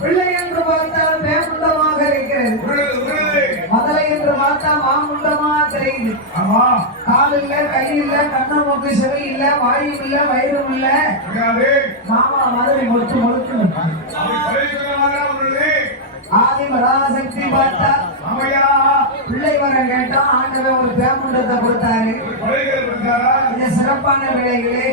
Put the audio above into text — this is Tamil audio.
பிள்ளை என்று பார்த்தால் பேமுண்டமாக இருக்கிறது. மதலை என்று பார்த்தா மாமுண்டமா தெரியுது. கால் இல்ல, கை இல்ல, கண்ண மூக்கு செவி இல்ல, வாயும் இல்ல, வயிறும் இல்ல. மாமா மதுரை மொத்து மொழுக்கணும். ஆதி பராசக்தி பார்த்தா பிள்ளை வர கேட்டா ஆண்டவன் ஒரு பேமுண்டத்தை கொடுத்தாரு. இது சிறப்பான விலைகளே.